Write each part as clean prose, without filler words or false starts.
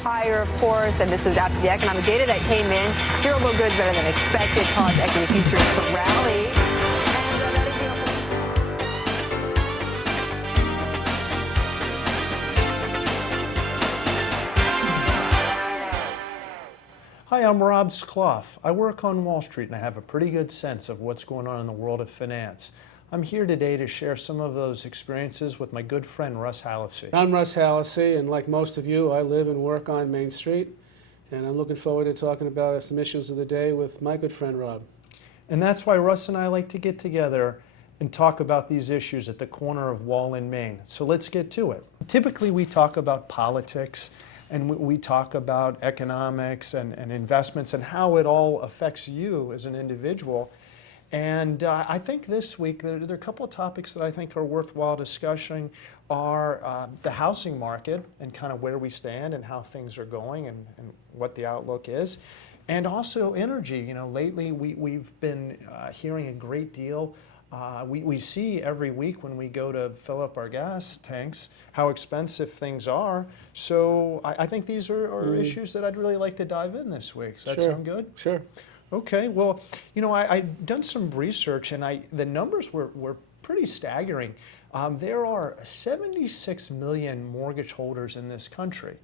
higher, of course, and this is after the economic data that came in. Durable goods better than expected caused equity futures to rally. Hi, I'm Rob Skloff. I work on Wall Street and I have a pretty good sense of what's going on in the world of finance. I'm here today to share some of those experiences with my good friend Russ Hallisey. I'm Russ Hallisey, and like most of you, I live and work on Main Street, and I'm looking forward to talking about some issues of the day with my good friend Rob. And that's why Russ and I like to get together and talk about these issues at the corner of Wall and Main. So let's get to it. Typically we talk about politics, and we talk about economics and investments and how it all affects you as an individual. And I think this week there are a couple of topics that I think are worthwhile discussing are the housing market and kind of where we stand and how things are going and what the outlook is. And also energy. You know, lately we've been hearing a great deal. We see every week when we go to fill up our gas tanks how expensive things are. So I think these are issues that I'd really like to dive in this week. Does that sound good? Sure. Okay, well, you know, I've done some research and the numbers were pretty staggering. There are 76 million mortgage holders in this country.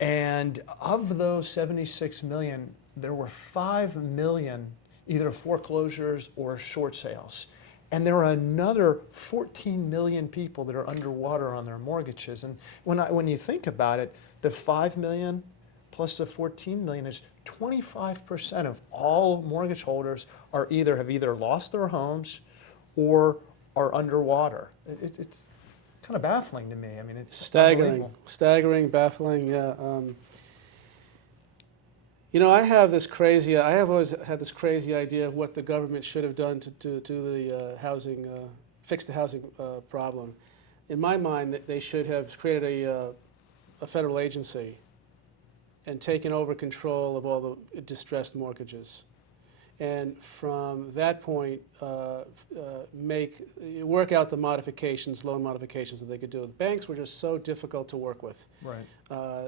And of those 76 million, there were 5 million either foreclosures or short sales. And there are another 14 million people that are underwater on their mortgages. And when you think about it, the 5 million plus the 14 million is 25% of all mortgage holders have either lost their homes or are underwater. It's kind of baffling to me. I mean, it's staggering, baffling. Yeah. You know, I have always had this crazy idea of what the government should have done to the fix the housing problem. In my mind, they should have created a federal agency and taken over control of all the distressed mortgages. And from that point, work out the modifications, loan modifications that they could do. The banks were just so difficult to work with. Right.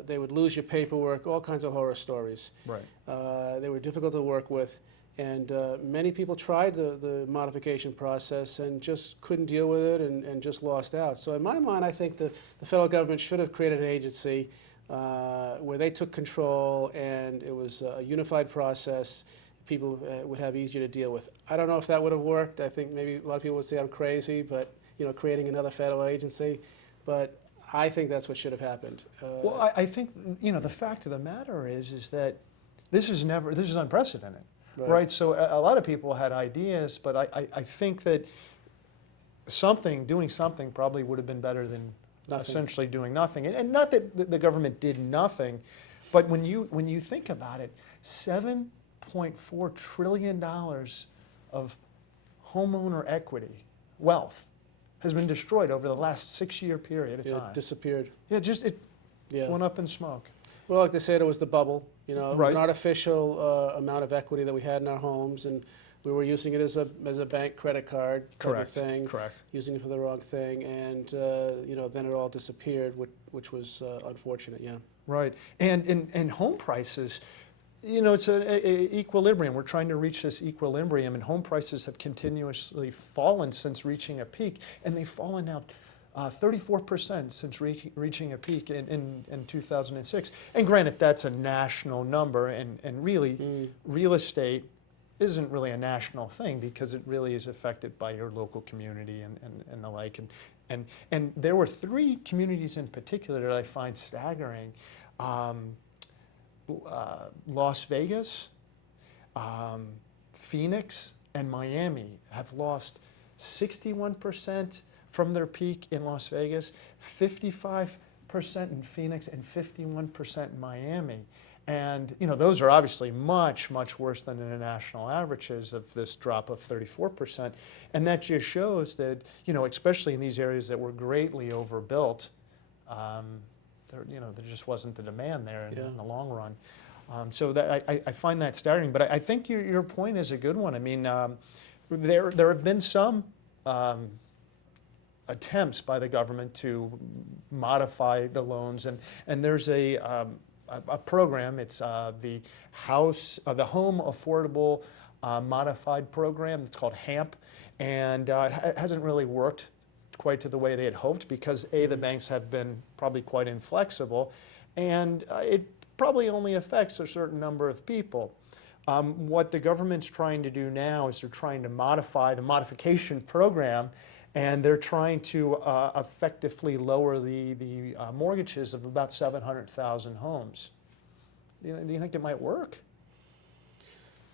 They would lose your paperwork, all kinds of horror stories. Right. They were difficult to work with. And many people tried the modification process and just couldn't deal with it and just lost out. So in my mind, I think the federal government should have created an agency where they took control and it was a unified process. People would have easier to deal with. I don't know if that would have worked. I think maybe a lot of people would say I'm crazy, but you know, creating another federal agency. But I think that's what should have happened. Well, I think, you know, the fact of the matter is that this is unprecedented, right? So a lot of people had ideas, but I think that doing something probably would have been better than essentially doing nothing. And not that the government did nothing, but when you think about it, $7.4 trillion of homeowner equity, wealth, has been destroyed over the last 6-year period of time. It disappeared. Yeah, it went up in smoke. Well, like they said, it was the bubble. You know, it was Right. an artificial amount of equity that we had in our homes, and we were using it as a bank credit card type of thing. Correct. Using it for the wrong thing, and you know, then it all disappeared, which was unfortunate. Yeah. Right, and home prices, you know, it's an equilibrium. We're trying to reach this equilibrium, and home prices have continuously fallen since reaching a peak, and they've fallen now 34% since reaching a peak in 2006. And granted, that's a national number, and really, real estate isn't really a national thing because it really is affected by your local community and the like. And there were 3 communities in particular that I find staggering. Las Vegas, Phoenix, and Miami have lost 61% from their peak in Las Vegas, 55% in Phoenix, and 51% in Miami. And you know, those are obviously much, much worse than the national averages of this drop of 34%. And that just shows that, you know, especially in these areas that were greatly overbuilt, there just wasn't the demand there in the long run. So that I find that staggering. But I think your point is a good one. I mean, there have been some attempts by the government to modify the loans, and there's a a program. It's the Home Affordable Modified Program. It's called HAMP, and it hasn't really worked quite to the way they had hoped because the banks have been probably quite inflexible, and it probably only affects a certain number of people. What the government's trying to do now is they're trying to modify the modification program, and they're trying to effectively lower the mortgages of about 700,000 homes. Do you think it might work?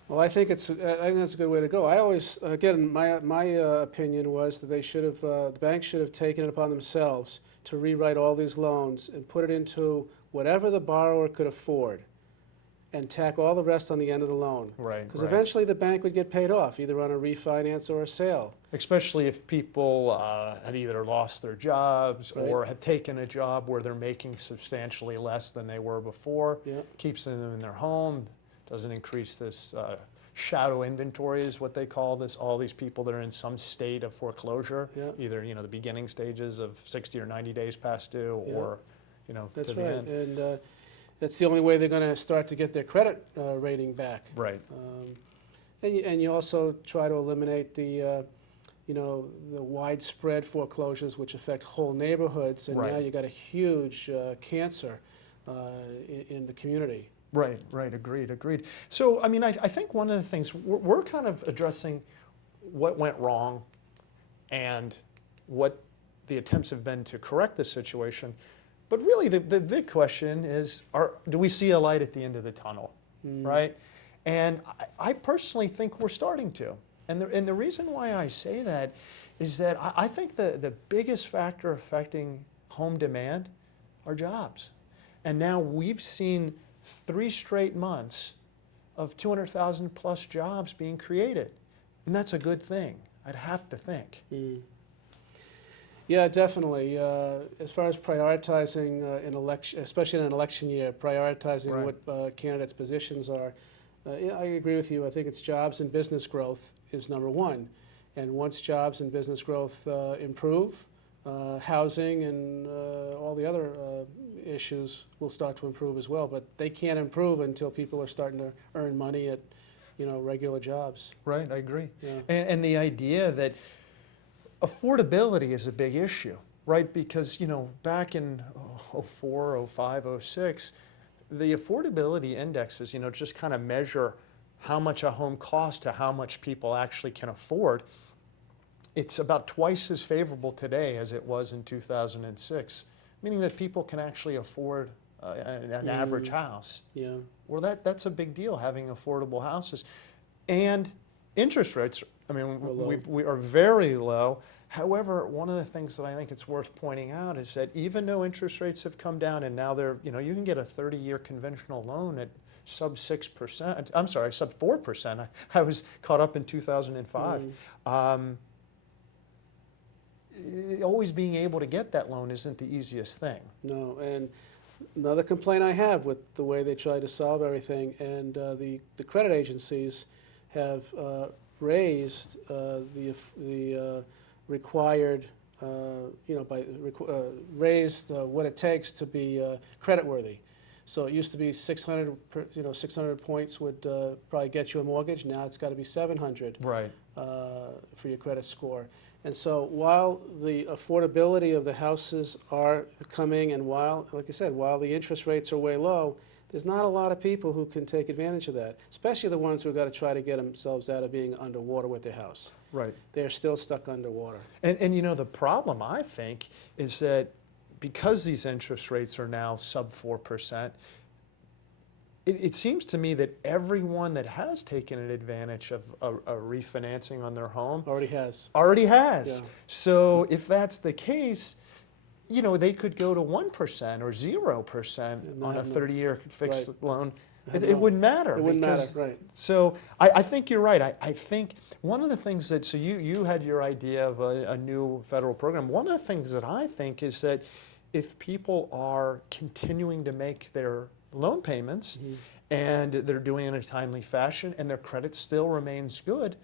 Well, I think that's a good way to go. I always, again, my opinion was that the banks should have taken it upon themselves to rewrite all these loans and put it into whatever the borrower could afford, and tack all the rest on the end of the loan. Right. Because eventually the bank would get paid off, either on a refinance or a sale. Especially if people had either lost their jobs Right. or had taken a job where they're making substantially less than they were before. Yeah. Keeps them in their home, doesn't increase this shadow inventory is what they call this, all these people that are in some state of foreclosure, Yeah. either the beginning stages of 60 or 90 days past due, Yeah. or That's to the right. end. And that's the only way they're going to start to get their credit rating back. Right. And you also try to eliminate the widespread foreclosures which affect whole neighborhoods, and Right. now you got a huge cancer in the community. Right, right, agreed. So, I mean, I think one of the things, we're kind of addressing what went wrong and what the attempts have been to correct the situation. But really, the big question is, do we see a light at the end of the tunnel, right? And I personally think we're starting to. And the reason why I say that is that I think the biggest factor affecting home demand are jobs. And now we've seen 3 straight months of 200,000 plus jobs being created. And that's a good thing, I'd have to think. Yeah, definitely. As far as prioritizing an election, especially in an election year, prioritizing Right. what candidates' positions are, yeah, I agree with you. I think it's jobs and business growth is number one. And once jobs and business growth improve, housing and all the other issues will start to improve as well. But they can't improve until people are starting to earn money at, regular jobs. Right, I agree. Yeah. And the idea that affordability is a big issue, right? Because, back in 04, 05, 06, the affordability indexes, just kind of measure how much a home costs to how much people actually can afford. It's about twice as favorable today as it was in 2006, meaning that people can actually afford an average house. Yeah. Well, that's a big deal, having affordable houses. And interest rates, I mean, we are very low. However, one of the things that I think it's worth pointing out is that even though interest rates have come down and now they're, you can get a 30-year conventional loan at sub 6%, I'm sorry, sub 4%. I was caught up in 2005. Always being able to get that loan isn't the easiest thing. No, and another complaint I have with the way they try to solve everything, and the credit agencies have raised the required, raised what it takes to be creditworthy. So it used to be 600, 600 points would probably get you a mortgage. Now it's got to be 700 Right. For your credit score. And so while the affordability of the houses are coming, and while, like I said, while the interest rates are way low, there's not a lot of people who can take advantage of that, especially the ones who have got to try to get themselves out of being underwater with their house. Right. They're still stuck underwater. And the problem, I think, is that because these interest rates are now sub 4%, it seems to me that everyone that has taken an advantage of a refinancing on their home Already has. has. Yeah. So if that's the case, they could go to 1% or 0% on a 30-year fixed loan. It wouldn't matter. It wouldn't matter, right. So I think you're right. I think one of the things that, so you had your idea of a new federal program. One of the things that I think is that if people are continuing to make their loan payments and they're doing it in a timely fashion and their credit still remains good,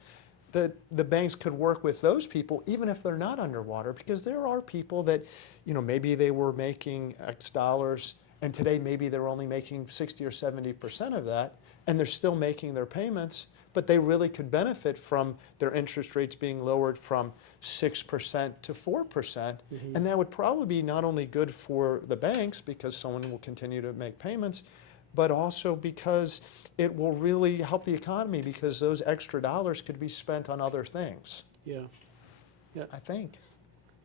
that the banks could work with those people even if they're not underwater, because there are people that, maybe they were making X dollars and today maybe they're only making 60 or 70% of that, and they're still making their payments, but they really could benefit from their interest rates being lowered from 6% to 4%. And that would probably be not only good for the banks because someone will continue to make payments, but also because it will really help the economy because those extra dollars could be spent on other things. Yeah. Yeah. I think.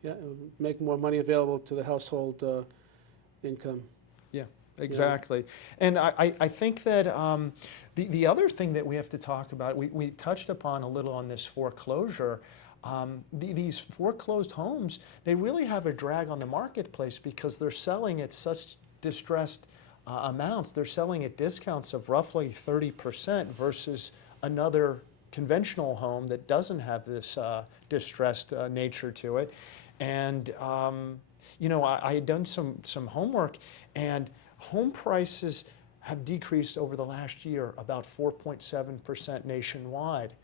Yeah, it would make more money available to the household income. Yeah, exactly. And I think that the other thing that we have to talk about, we touched upon a little on this foreclosure. These foreclosed homes, they really have a drag on the marketplace because they're selling at such distressed amounts. They're selling at discounts of roughly 30% versus another conventional home that doesn't have this distressed nature to it. And you know, I had done some homework, and home prices have decreased over the last year about 4.7% nationwide.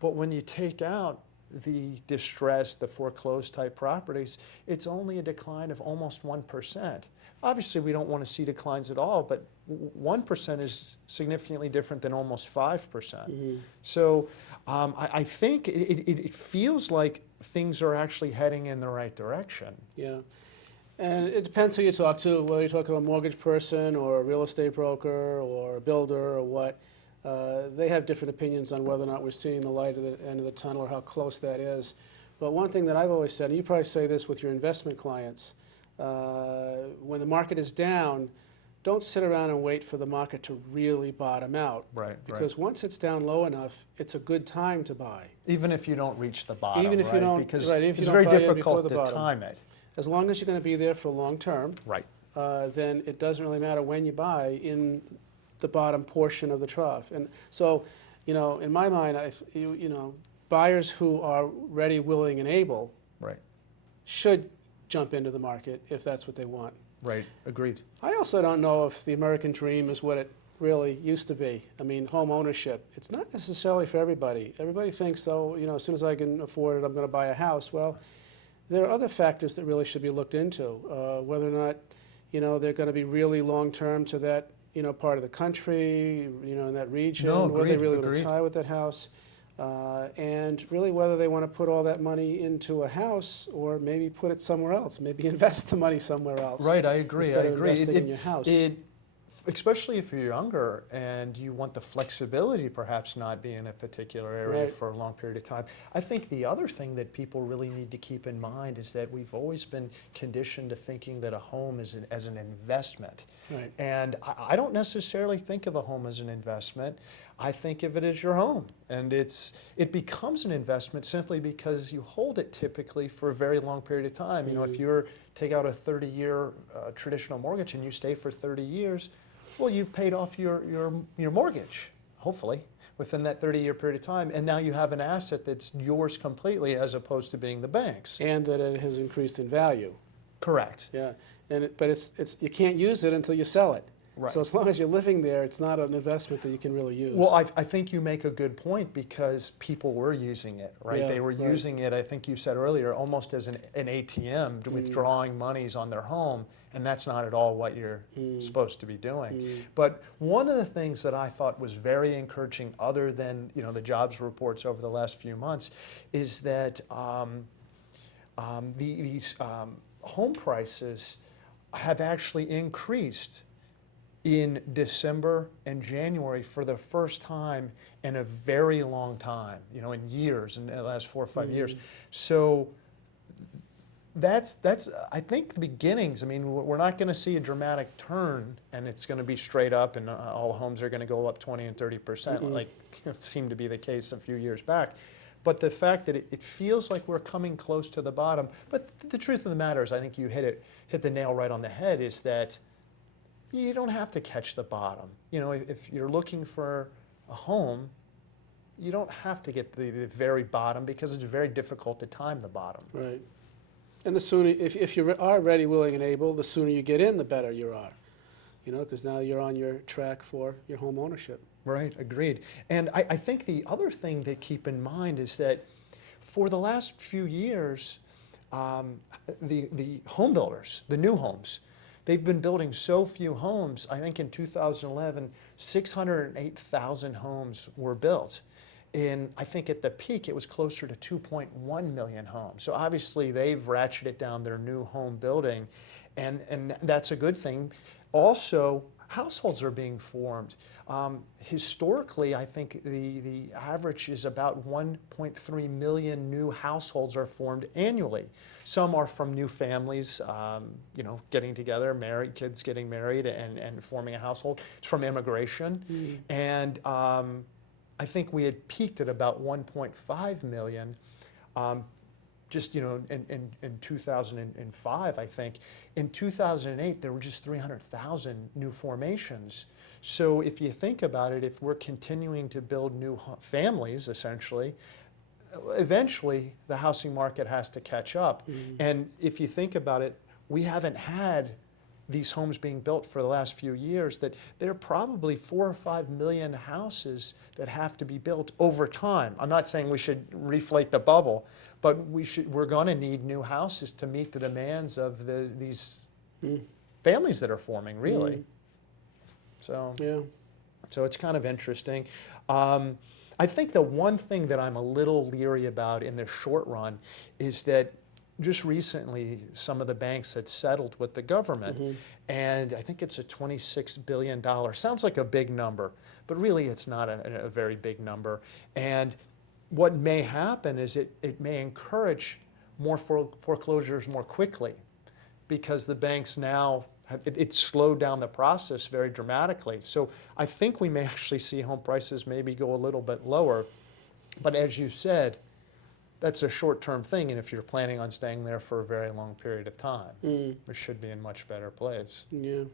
But when you take out the distressed, the foreclosed type properties, it's only a decline of almost 1%. Obviously, we don't want to see declines at all, but 1% is significantly different than almost 5%. So I think it feels like things are actually heading in the right direction. Yeah. And it depends who you talk to, whether you talk to a mortgage person or a real estate broker or a builder or what. They have different opinions on whether or not we're seeing the light at the end of the tunnel or how close that is. But one thing that I've always said, and you probably say this with your investment clients, when the market is down, don't sit around and wait for the market to really bottom out. Right. Because once it's down low enough, it's a good time to buy. Even if you don't reach the bottom, Even if you don't, because right, if you it's don't very buy in before difficult the to bottom. time it. As long as you're going to be there for long term, Right. then it doesn't really matter when you buy in the bottom portion of the trough. And so, you know, in my mind, you know, buyers who are ready, willing, and able Right. should jump into the market if that's what they want. Right. Agreed. I also don't know if the American dream is what it really used to be. I mean, home ownership, it's not necessarily for everybody. Everybody thinks, oh, you know, as soon as I can afford it, I'm going to buy a house. Well, there are other factors that really should be looked into, whether or not, you know, they're going to be really long-term to that, you know, part of the country, you know, in that region, whether they really want to tie with that house, and really whether they want to put all that money into a house or maybe put it somewhere else, maybe invest the money somewhere else. Right, I agree. Instead of investing in your house. Especially if you're younger and you want the flexibility, perhaps not be in a particular area Right. for a long period of time. I think the other thing that people really need to keep in mind is that we've always been conditioned to thinking that a home is as an investment. Right. And I don't necessarily think of a home as an investment. I think of it as your home. And it becomes an investment simply because you hold it typically for a very long period of time. You know, if you take out a 30-year traditional mortgage and you stay for 30 years, well, you've paid off your mortgage, hopefully, within that 30-year period of time, and now you have an asset that's yours completely as opposed to being the bank's. And that it has increased in value. Correct. Yeah, but it's you can't use it until you sell it. Right. So as long as you're living there, it's not an investment that you can really use. Well, I think you make a good point because people were using it, right? Yeah, they were right. using it, I think you said earlier, almost as an ATM, withdrawing monies on their home, and that's not at all what you're supposed to be doing. But one of the things that I thought was very encouraging, other than, you know, the jobs reports over the last few months, is that these home prices have actually increased in December and January for the first time in a very long time, you know, in years, in the last 4 or 5 years. So that's I think the beginnings. I mean, we're not going to see a dramatic turn and it's going to be straight up and all homes are going to go up 20 and 30%, like it seemed to be the case a few years back. But the fact that it feels like we're coming close to the bottom. But the truth of the matter is, I think you hit the nail right on the head, is that you don't have to catch the bottom. You know, if you're looking for a home, you don't have to get the very bottom because it's very difficult to time the bottom. Right. And the sooner, if you are ready, willing, and able, the sooner you get in, the better you are. You know, because now you're on your track for your home ownership. Right, agreed. And I think the other thing to keep in mind is that for the last few years, the home builders, the new homes, they've been building so few homes. I think in 2011, 608,000 homes were built. I think at the peak, it was closer to 2.1 million homes. So obviously, they've ratcheted down their new home building, and that's a good thing. Also, households are being formed. Historically, I think the average is about 1.3 million new households are formed annually. Some are from new families, getting together, kids getting married and forming a household. It's from immigration. And I think we had peaked at about 1.5 million just in 2005, I think. In 2008, there were just 300,000 new formations. So if you think about it, if we're continuing to build new families, essentially, eventually the housing market has to catch up. And if you think about it, we haven't had these homes being built for the last few years, that there are probably 4 or 5 million houses that have to be built over time. I'm not saying we should reflate the bubble, but we're going to need new houses to meet the demands of these families that are forming, really. So, Yeah. So it's kind of interesting. I think the one thing that I'm a little leery about in the short run is that just recently, some of the banks had settled with the government, and I think it's a $26 billion. Sounds like a big number, but really it's not a very big number. And what may happen is it may encourage more foreclosures more quickly, because the banks now it slowed down the process very dramatically. So I think we may actually see home prices maybe go a little bit lower. But as you said, that's a short-term thing, and if you're planning on staying there for a very long period of time, we should be in a much better place. Yeah.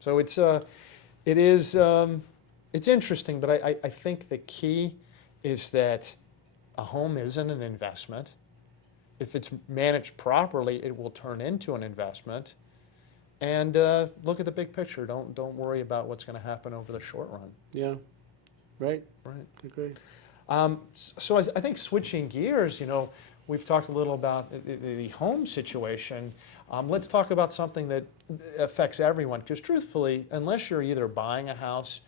So it's interesting, but I think the key is that a home isn't an investment. If it's managed properly, it will turn into an investment. And look at the big picture. Don't worry about what's going to happen over the short run. Yeah. Right. Right. Agree. So I think switching gears, we've talked a little about the home situation. Let's talk about something that affects everyone, because truthfully, unless you're either buying a house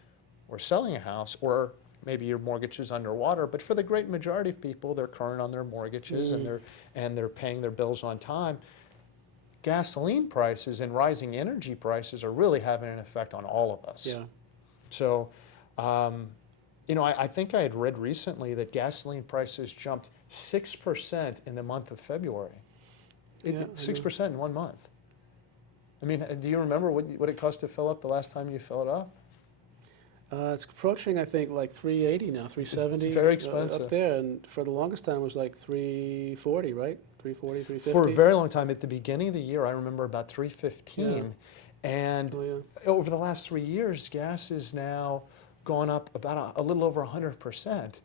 or selling a house, or maybe your mortgage is underwater, but for the great majority of people, they're current on their mortgages and they're paying their bills on time. Gasoline prices and rising energy prices are really having an effect on all of us. Yeah. So, I think I had read recently that gasoline prices jumped 6% in the month of February. 6% in 1 month. I mean, do you remember what it cost to fill up the last time you filled up? It's approaching, I think, like $3.80 now, $3.70. It's very expensive. Up there, and for the longest time it was like $3.40, right? $3.40, $3.50. For a very long time, at the beginning of the year, I remember about $3.15. And over the last 3 years, gas is now gone up about a little over 100%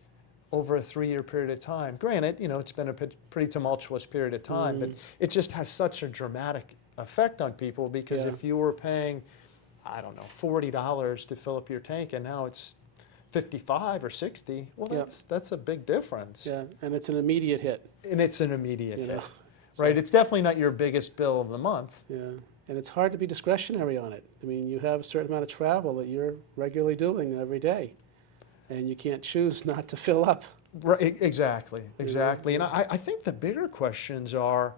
over a 3-year period of time. Granted, it's been a pretty tumultuous period of time, but it just has such a dramatic effect on people, because if you were paying, I don't know, $40 to fill up your tank, and now it's $55 or $60, well, that's a big difference. Yeah, and it's an immediate hit. And it's an immediate hit. So, right, it's definitely not your biggest bill of the month. Yeah, and it's hard to be discretionary on it. I mean, you have a certain amount of travel that you're regularly doing every day, and you can't choose not to fill up. Right, exactly. And I think the bigger questions are,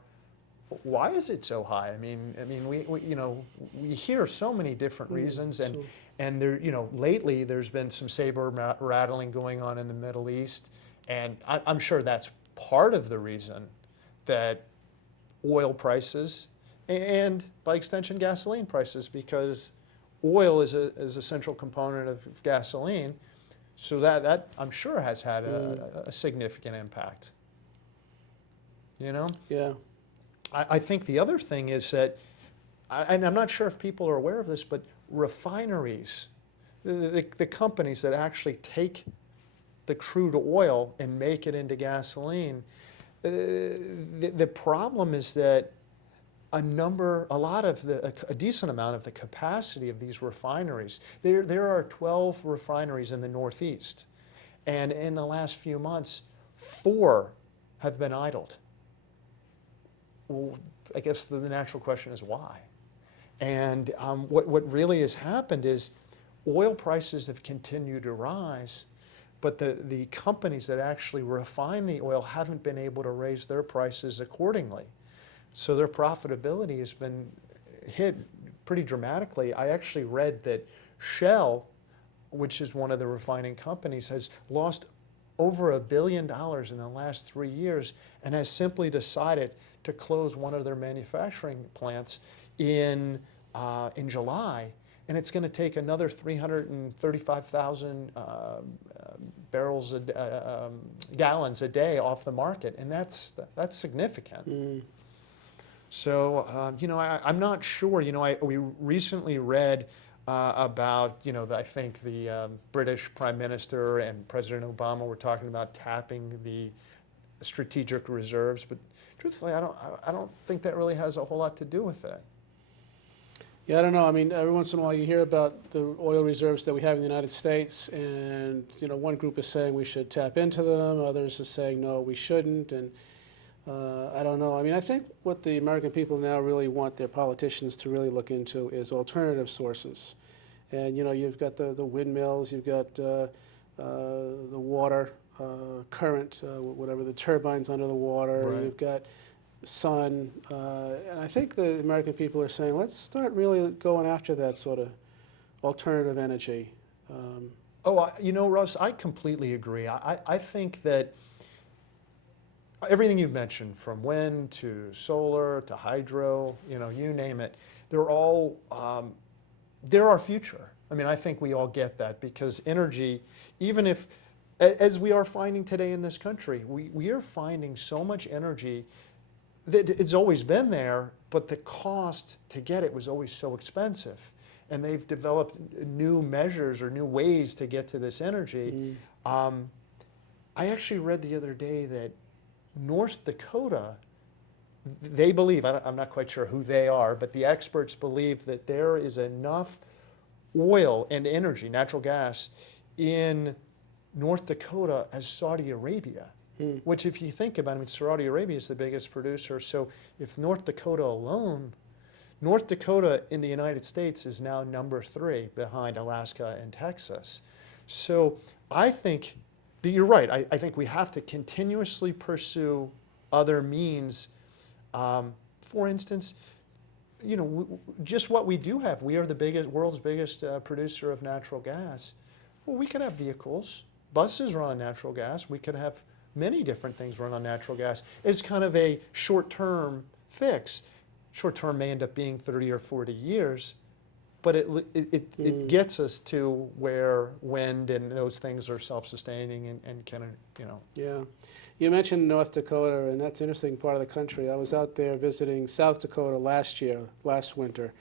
why is it so high? I mean, we hear so many different reasons, and there, lately there's been some saber rattling going on in the Middle East, and I'm sure that's part of the reason that oil prices, and by extension gasoline prices, because oil is a central component of gasoline, so that I'm sure has had a significant impact. Yeah. I think the other thing is that, and I'm not sure if people are aware of this, but refineries, the companies that actually take the crude oil and make it into gasoline, the problem is that a decent amount of the capacity of these refineries, there are 12 refineries in the Northeast, and in the last few months, 4 have been idled. Well, I guess the natural question is why? And what really has happened is oil prices have continued to rise, but the companies that actually refine the oil haven't been able to raise their prices accordingly. So their profitability has been hit pretty dramatically. I actually read that Shell, which is one of the refining companies, has lost over $1 billion in the last 3 years and has simply decided to close one of their manufacturing plants in July. And it's going to take another 335,000 gallons a day off the market, and that's significant. So, I'm not sure. We recently read about, I think the British Prime Minister and President Obama were talking about tapping the strategic reserves, but truthfully, I don't think that really has a whole lot to do with it. Yeah, I don't know. I mean, every once in a while you hear about the oil reserves that we have in the United States, and one group is saying we should tap into them, others are saying no, we shouldn't, and I don't know. I mean, I think what the American people now really want their politicians to really look into is alternative sources. And you've got the windmills, you've got the water current, whatever, the turbines under the water, Right. You've got sun, and I think the American people are saying, let's start really going after that sort of alternative energy. Russ, I completely agree. I think that everything you mentioned, from wind to solar to hydro, you name it, they're all, they're our future. I mean, I think we all get that, because energy, even if, as we are finding today in this country, we are finding so much energy that it's always been there, but the cost to get it was always so expensive. And they've developed new measures or new ways to get to this energy. I actually read the other day that North Dakota, they believe, I'm not quite sure who they are, but the experts believe that there is enough oil and energy, natural gas, in North Dakota as Saudi Arabia. Which, if you think about it, I mean, Saudi Arabia is the biggest producer. So if North Dakota alone, North Dakota in the United States is now number 3 behind Alaska and Texas. So I think that you're right. I think we have to continuously pursue other means. For instance, just what we do have. We are the world's biggest producer of natural gas. Well, we could have vehicles. Buses run on natural gas. We could have many different things run on natural gas. It's kind of a short-term fix. Short-term may end up being 30 or 40 years, but it gets us to where wind and those things are self-sustaining and can, Yeah. You mentioned North Dakota, and that's an interesting part of the country. I was out there visiting South Dakota last winter,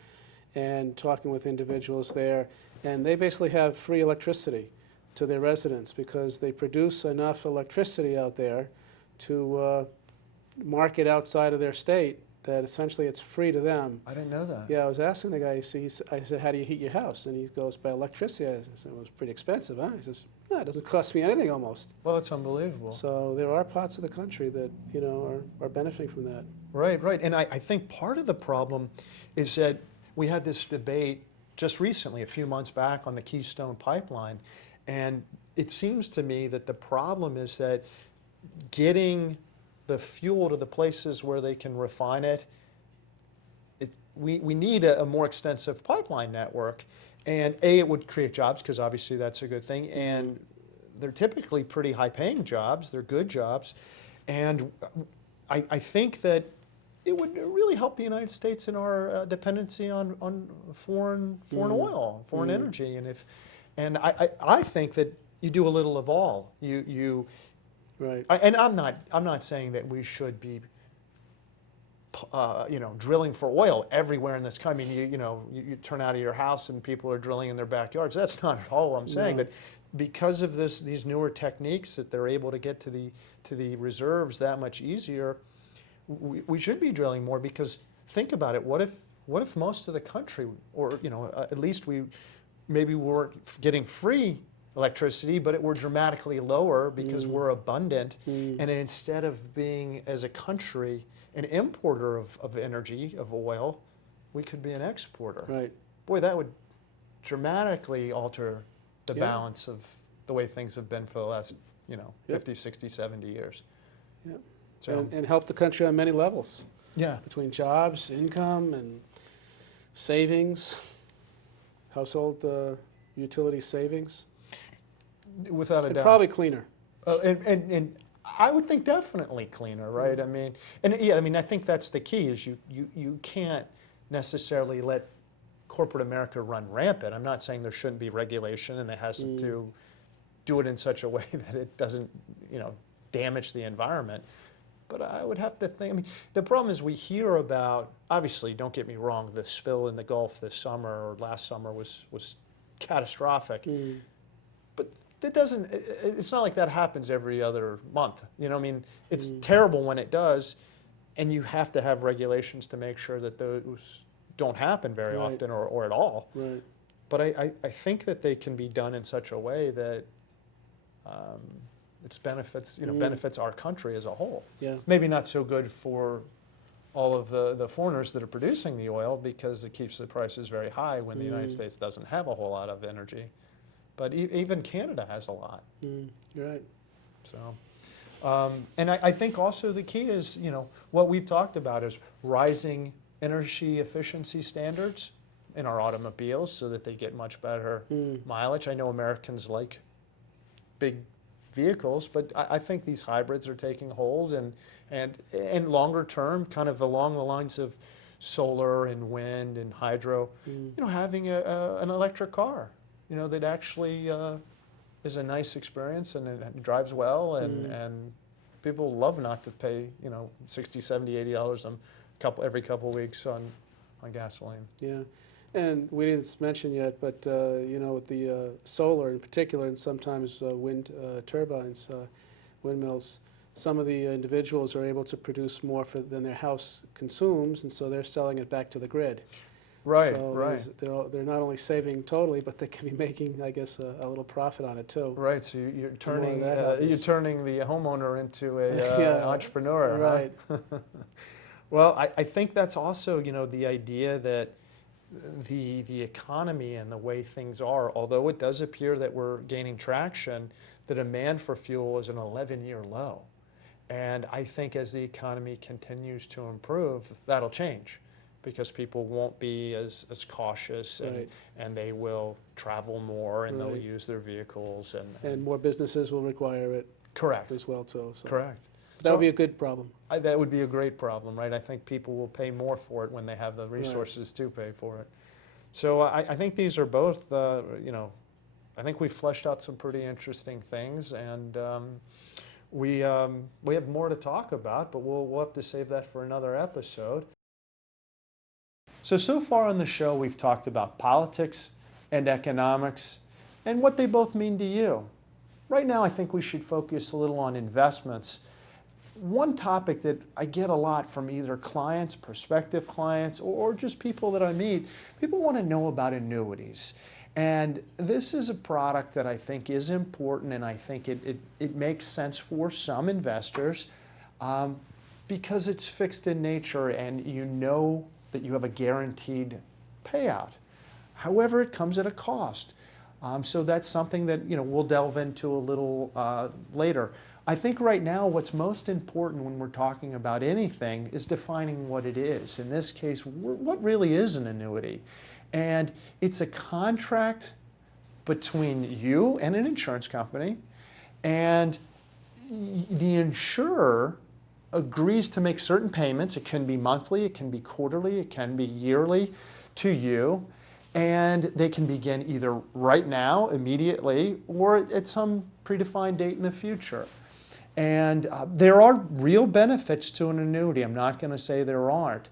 and talking with individuals there, and they basically have free electricity to their residents because they produce enough electricity out there to market outside of their state that essentially it's free to them. I didn't know that. Yeah, I was asking the guy, I said, how do you heat your house? And he goes, by electricity. I said, well, it's pretty expensive, huh? He says, no, it doesn't cost me anything almost. Well, that's unbelievable. So there are parts of the country that, are benefiting from that. Right, right. And I think part of the problem is that we had this debate just recently, a few months back, on the Keystone Pipeline. And it seems to me that the problem is that getting the fuel to the places where they can refine it, we need a more extensive pipeline network. And it would create jobs, because obviously that's a good thing. And they're typically pretty high-paying jobs. They're good jobs. And I think that it would really help the United States in our dependency on foreign oil, foreign energy. And I think that you do a little of all. Right. And I'm not saying that we should be, drilling for oil everywhere in this country. I mean, you turn out of your house and people are drilling in their backyards. That's not at all what I'm saying. No. But because of these newer techniques that they're able to get to the reserves that much easier, we should be drilling more. Because think about it. What if most of the country, or at least maybe we're getting free electricity, but we're dramatically lower because we're abundant. And instead of being, as a country, an importer of energy, of oil, we could be an exporter. Right. Boy, that would dramatically alter the Yeah. balance of the way things have been for the last, Yep. 50, 60, 70 years. Yep. So, And help the country on many levels, yeah. between jobs, income, and savings, household utility savings, Without a and doubt. probably cleaner. And I would think definitely cleaner, right? I mean, and yeah, I mean, I think that's the key is you can't necessarily let corporate America run rampant. I'm not saying there shouldn't be regulation and it has to do it in such a way that it doesn't, damage the environment. But I would have to think, I mean, the problem is we hear about, obviously, don't get me wrong, the spill in the Gulf this summer or last summer was catastrophic. But that doesn't, it's not like that happens every other month. I mean, it's terrible when it does, and you have to have regulations to make sure that those don't happen very Right. often or at all. Right. But I think that they can be done in such a way that it's benefits, benefits our country as a whole. Yeah. Maybe not so good for all of the foreigners that are producing the oil because it keeps the prices very high when the United States doesn't have a whole lot of energy. But even Canada has a lot. You're right. So, and I think also the key is, what we've talked about is rising energy efficiency standards in our automobiles so that they get much better mileage. I know Americans like big vehicles, but I think these hybrids are taking hold and longer term, kind of along the lines of solar and wind and hydro, having an electric car, that actually is a nice experience and it drives well and people love not to pay, $60, $70, $80 every couple of weeks on gasoline. Yeah. And we didn't mention yet, but with the solar in particular, and sometimes wind turbines, windmills, some of the individuals are able to produce more than their house consumes, and so they're selling it back to the grid. Right, So right. they're not only saving totally, but they can be making, I guess, a little profit on it too. Right, so you're turning that happens. you're turning the homeowner into a Yeah, entrepreneur, right? Huh? Well, I think that's also the idea that the economy and the way things are, although it does appear that we're gaining traction, the demand for fuel is an 11-year low, and I think as the economy continues to improve, that'll change. Because people won't be as cautious and they will travel more and they'll use their vehicles. And more businesses will require it correct. as well too. So Correct. that would be a good problem. That would be a great problem, right? I think people will pay more for it when they have the resources to pay for it. So I think these are both, I think we've fleshed out some pretty interesting things and we have more to talk about, but we'll have to save that for another episode. So far on the show, we've talked about politics and economics and what they both mean to you. Right now, I think we should focus a little on investments. One topic that I get a lot from either clients, prospective clients, or just people that I meet, people want to know about annuities. And this is a product that I think is important, and I think it makes sense for some investors because it's fixed in nature and that you have a guaranteed payout. However, it comes at a cost. So that's something that we'll delve into a little later. I think right now what's most important when we're talking about anything is defining what it is. In this case, what really is an annuity? And it's a contract between you and an insurance company, and the insurer agrees to make certain payments. It can be monthly, it can be quarterly, it can be yearly to you, and they can begin either right now, immediately, or at some predefined date in the future. And there are real benefits to an annuity. I'm not going to say there aren't.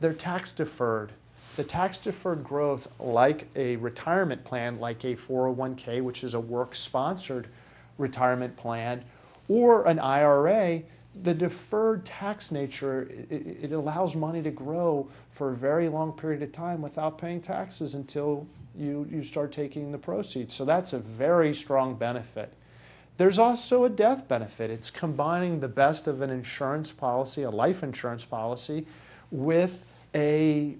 They're tax deferred. The tax deferred growth, like a retirement plan, like a 401k, which is a work-sponsored retirement plan, or an IRA, the deferred tax nature, it allows money to grow for a very long period of time without paying taxes until you start taking the proceeds. So that's a very strong benefit. There's also a death benefit. It's combining the best of an insurance policy, a life insurance policy, with a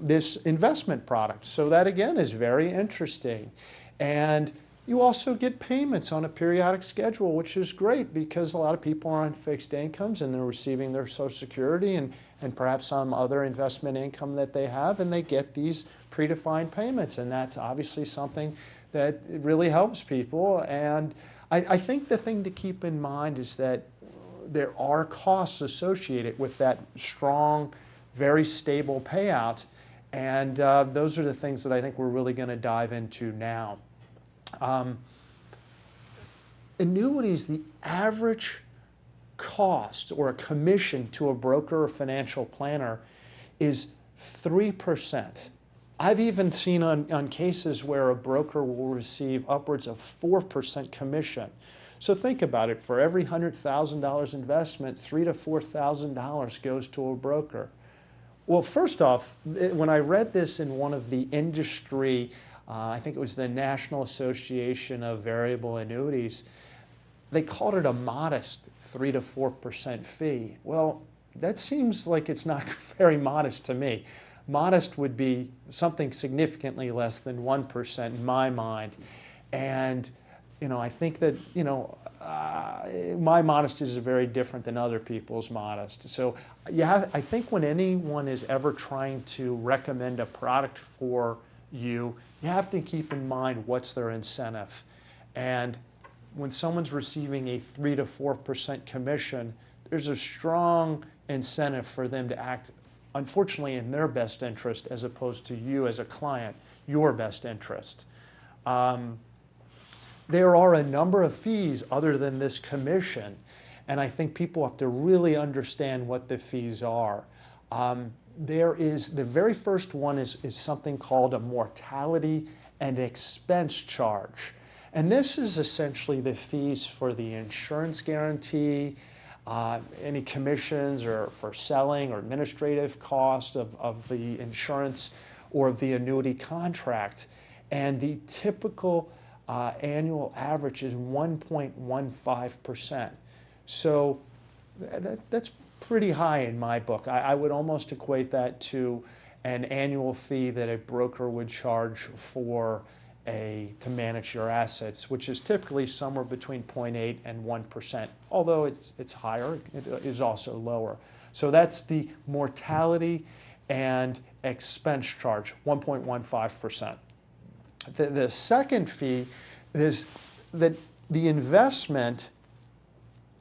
this investment product. So that again is very interesting. And you also get payments on a periodic schedule, which is great because a lot of people are on fixed incomes and they're receiving their Social Security and perhaps some other investment income that they have, and they get these predefined payments. And that's obviously something that really helps people. And I think the thing to keep in mind is that there are costs associated with that strong, very stable payout. And those are the things that I think we're really going to dive into now. Annuities, the average cost or a commission to a broker or financial planner is 3%. I've even seen on cases where a broker will receive upwards of 4% commission. So think about it, for every $100,000 investment, $3,000 to $4,000 goes to a broker. Well, first off, when I read this in one of the industry, I think it was the National Association of Variable Annuities, they called it a modest 3 to 4% fee. Well, that seems like it's not very modest to me. Modest would be something significantly less than 1% in my mind. And, I think that, my modest is very different than other people's modest. So I think when anyone is ever trying to recommend a product for you, you have to keep in mind what's their incentive. And when someone's receiving a 3 to 4% commission, there's a strong incentive for them to act, unfortunately, in their best interest as opposed to you as a client, your best interest. There are a number of fees other than this commission, and I think people have to really understand what the fees are. The very first one is something called a mortality and expense charge. And this is essentially the fees for the insurance guarantee, any commissions or for selling or administrative cost of the insurance or of the annuity contract. And the typical annual average is 1.15%. So that's pretty high in my book. I would almost equate that to an annual fee that a broker would charge to manage your assets, which is typically somewhere between 0.8 and 1%. Although it's higher, it is also lower. So that's the mortality and expense charge, 1.15%. The second fee is that the investment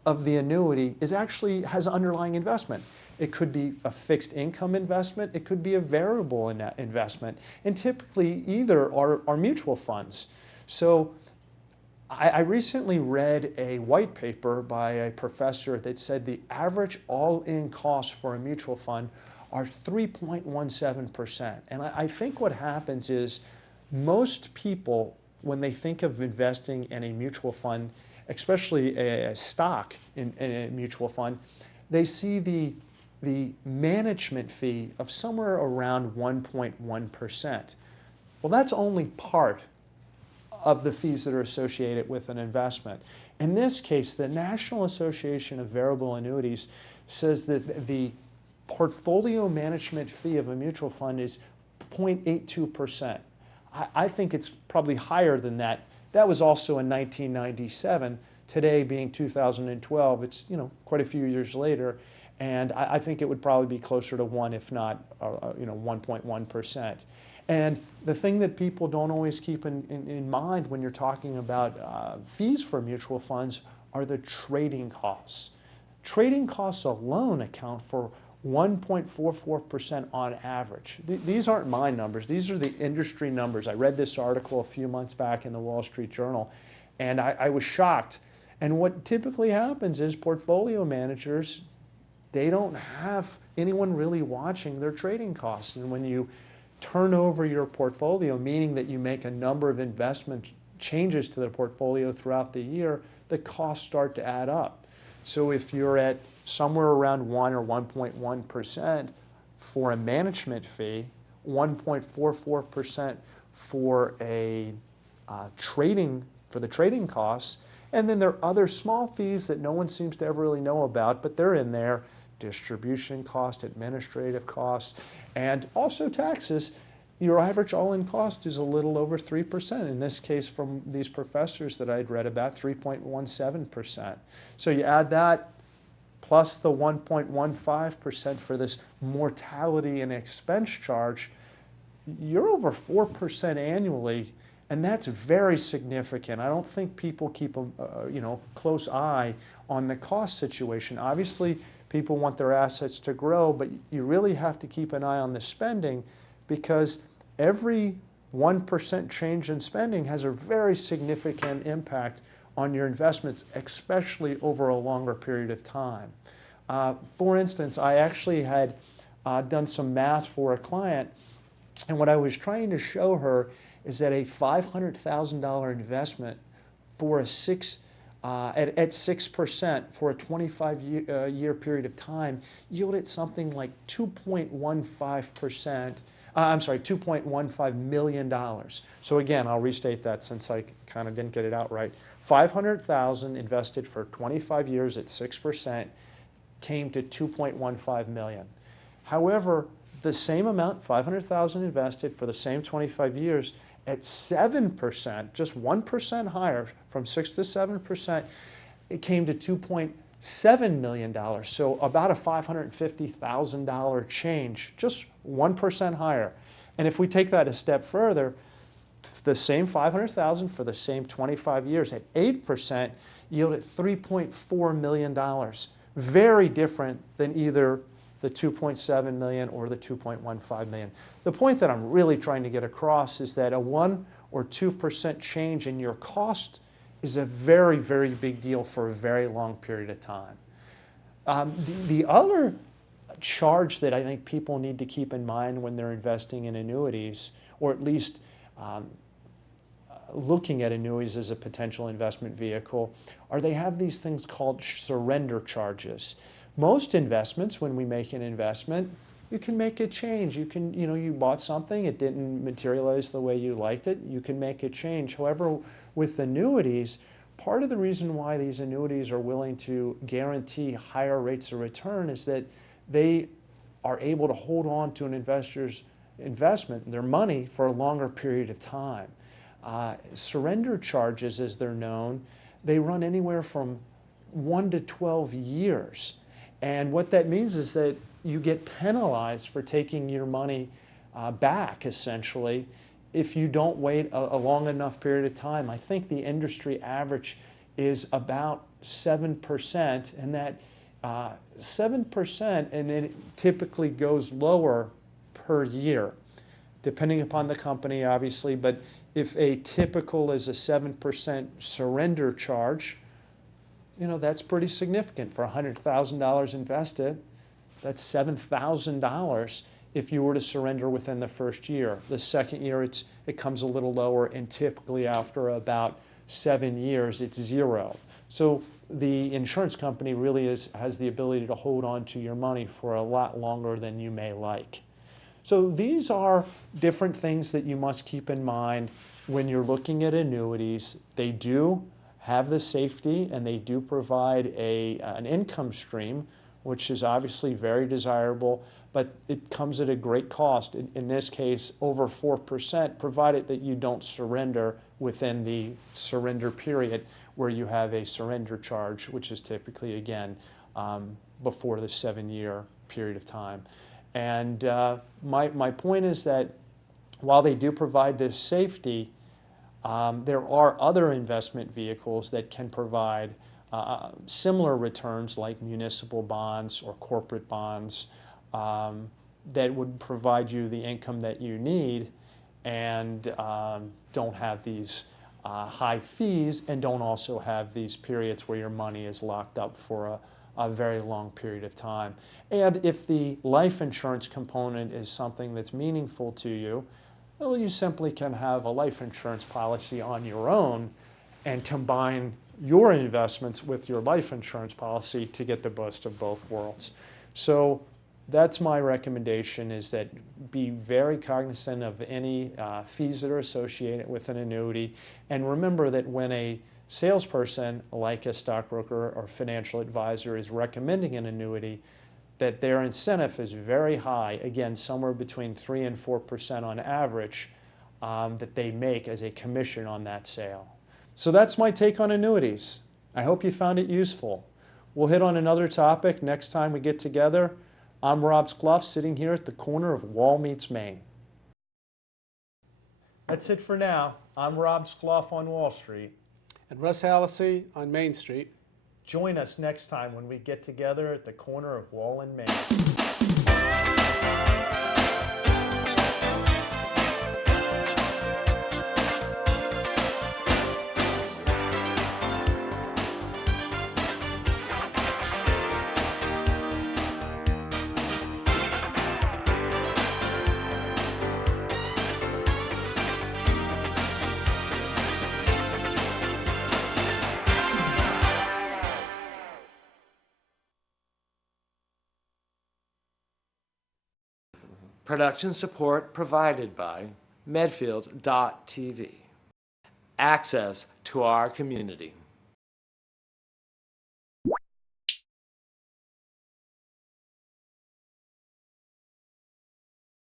of the annuity has underlying investment. It could be a fixed income investment, it could be a variable investment, and typically either are mutual funds. So I recently read a white paper by a professor that said the average all-in cost for a mutual fund are 3.17%. And I think what happens is most people, when they think of investing in a mutual fund, especially a stock in a mutual fund, they see the management fee of somewhere around 1.1%. Well, that's only part of the fees that are associated with an investment. In this case, the National Association of Variable Annuities says that the portfolio management fee of a mutual fund is 0.82%. I think it's probably higher than that. That was also in 1997. Today, being 2012, it's quite a few years later, and I think it would probably be closer to 1, if not 1.1%. And the thing that people don't always keep in mind when you're talking about fees for mutual funds are the trading costs. Trading costs alone account for 1.44% on average. These aren't my numbers. These are the industry numbers. I read this article a few months back in the Wall Street Journal, and I was shocked. And what typically happens is portfolio managers, they don't have anyone really watching their trading costs. And when you turn over your portfolio, meaning that you make a number of investment changes to the portfolio throughout the year, the costs start to add up. So if you're at somewhere around 1 or 1.1% for a management fee, 1.44% for the trading costs, and then there are other small fees that no one seems to ever really know about, but they're in there distribution cost, administrative costs, and also taxes, your average all-in cost is a little over 3%. In this case, from these professors that I'd read about, 3.17%. So you add that plus the 1.15% for this mortality and expense charge, you're over 4% annually, and that's very significant. I don't think people keep a close eye on the cost situation. Obviously, people want their assets to grow, but you really have to keep an eye on the spending, because every 1% change in spending has a very significant impact on your investments, especially over a longer period of time. For instance, I actually had done some math for a client, and what I was trying to show her is that a $500,000 investment for at 6% for a 25-year period of time yielded something like $2.15 million. So again, I'll restate that since I kind of didn't get it out right. $500,000 invested for 25 years at 6% came to $2.15 million. However, the same amount, $500,000 invested for the same 25 years at 7%, just 1% higher, from 6 to 7%, it came to $2.7 million. So about a $550,000 change, just 1% higher. And if we take that a step further, the same $500,000 for the same 25 years at 8% yielded $3.4 million. Very different than either the 2.7 million or the 2.15 million. The point that I'm really trying to get across is that a 1 or 2% change in your cost is a very, very big deal for a very long period of time. The other charge that I think people need to keep in mind when they're investing in annuities, or at least looking at annuities as a potential investment vehicle, are they have these things called surrender charges. Most investments, when we make an investment, you can make a change. You can, you bought something, it didn't materialize the way you liked it, you can make a change. However, with annuities, part of the reason why these annuities are willing to guarantee higher rates of return is that they are able to hold on to an investor's investment, their money, for a longer period of time. Surrender charges, as they're known, they run anywhere from 1 to 12 years. And what that means is that you get penalized for taking your money back, essentially, if you don't wait a long enough period of time. I think the industry average is about 7%, and that 7%, and it typically goes lower per year, depending upon the company, obviously. But if a typical is a 7% surrender charge, that's pretty significant. For $100,000 invested, that's $7,000 if you were to surrender within the first year. The second year, it comes a little lower, and typically after about 7 years, it's zero. So the insurance company really has the ability to hold on to your money for a lot longer than you may like. So these are different things that you must keep in mind when you're looking at annuities. They do have the safety, and they do provide an income stream, which is obviously very desirable, but it comes at a great cost. In this case, over 4%, provided that you don't surrender within the surrender period, where you have a surrender charge, which is typically, again, before the 7-year period of time. And my point is that while they do provide this safety, there are other investment vehicles that can provide similar returns, like municipal bonds or corporate bonds, that would provide you the income that you need, and don't have these high fees, and don't also have these periods where your money is locked up for a very long period of time. And if the life insurance component is something that's meaningful to you, well, you simply can have a life insurance policy on your own and combine your investments with your life insurance policy to get the best of both worlds. So that's my recommendation, is that be very cognizant of any fees that are associated with an annuity. And remember that when a salesperson, like a stockbroker or financial advisor, is recommending an annuity, that their incentive is very high, again, somewhere between 3 and 4% on average, that they make as a commission on that sale. So that's my take on annuities. I hope you found it useful. We'll hit on another topic next time we get together. I'm Rob Skloff, sitting here at the corner of Wall meets Main. That's it for now. I'm Rob Skloff on Wall Street. And Russ Hallisey on Main Street. Join us next time when we get together at the corner of Wall and Main. Production support provided by Medfield TV. Access to our community.